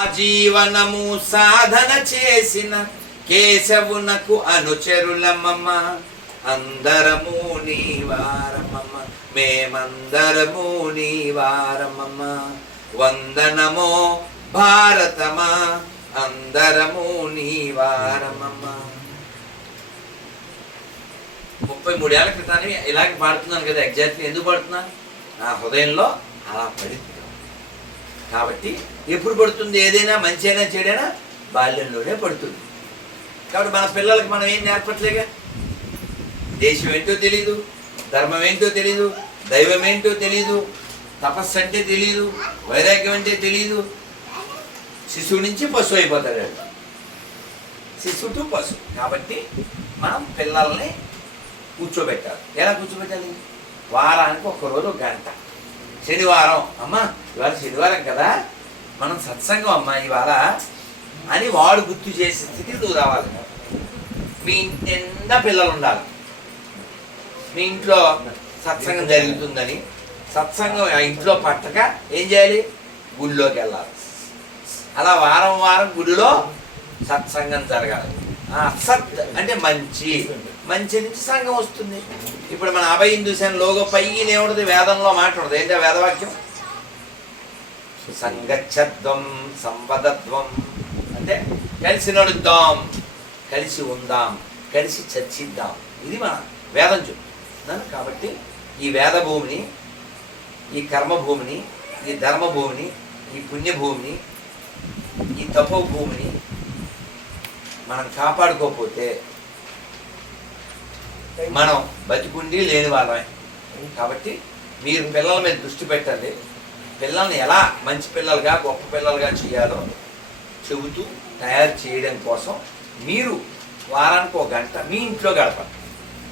ఆజీవనము సాధన చేసిన కేశవునకు అనుచరులమమ్మ అందరము నీ వారమమ్మ మేమందరము నీ వారమమ్మ వందనమో భారతమా. అందరము నీ వారమమ్మ ముప్పై మూడేళ్ళ క్రితాన్ని ఇలాగే పాడుతున్నాను కదా ఎగ్జాక్ట్లీ ఎందుకు పాడుతున్నాను నా హృదయంలో అలా పడింది. కాబట్టి ఎప్పుడు పడుతుంది? ఏదైనా మంచి అయినా చెడైనా బాల్యంలోనే పడుతుంది. కాబట్టి మన పిల్లలకి మనం ఏం నేర్పట్లేగా? దేశం ఏంటో తెలీదు ధర్మం ఏంటో తెలీదు దైవం ఏంటో తెలీదు తపస్సు అంటే తెలీదు వైరాగ్యం అంటే తెలీదు. శిశువు నుంచి పశువు అయిపోతాడు వాడు. శిశువు టు పశువు. కాబట్టి మనం పిల్లల్ని కూర్చోబెట్టాలి. ఎలా కూర్చోబెట్టాలి? వారానికి ఒక రోజు ఒక గంట. శనివారం. అమ్మా ఇవాళ శనివారం కదా? మనం సత్సంగం అమ్మా ఇవాళ అని వాడు గుర్తు చేసే స్థితికి నువ్వు రావాలి. మీ ఇంటి నిండా పిల్లలు ఉండాలి. మీ ఇంట్లో సత్సంగం జరుగుతుందని సత్సంగం ఆ ఇంట్లో పట్టక ఏం చేయాలి? గుడిలోకి వెళ్ళాలి. అలా వారం వారం గుడిలో సత్సంగం జరగాలి. సత్ అంటే మంచి. మంచి నుంచి సంఘం వస్తుంది. ఇప్పుడు మన అభయ హిందూసేన లోగో పైన ఏముంటుంది వేదంలో మాట్లాడదు. ఏంటి ఆ వేదవాక్యం? సంగచ్చత్వం సంపదత్వం అంటే కలిసి నడుద్దాం కలిసి ఉందాం కలిసి చర్చిద్దాం. ఇది మన వేదం చెప్తున్నాను కాబట్టి ఈ వేద భూమిని ఈ కర్మభూమిని ఈ ధర్మభూమిని ఈ పుణ్యభూమిని ఈ తపో భూమిని మనం కాపాడుకోకపోతే మనం బతికుండి లేని వాళ్ళమే. కాబట్టి మీరు పిల్లల మీద దృష్టి పెట్టండి. పిల్లల్ని ఎలా మంచి పిల్లలుగా గొప్ప పిల్లలుగా చేయాలో చెబుతూ తయారు చేయడం కోసం మీరు వారానికి ఒక గంట మీ ఇంట్లో గడపండి.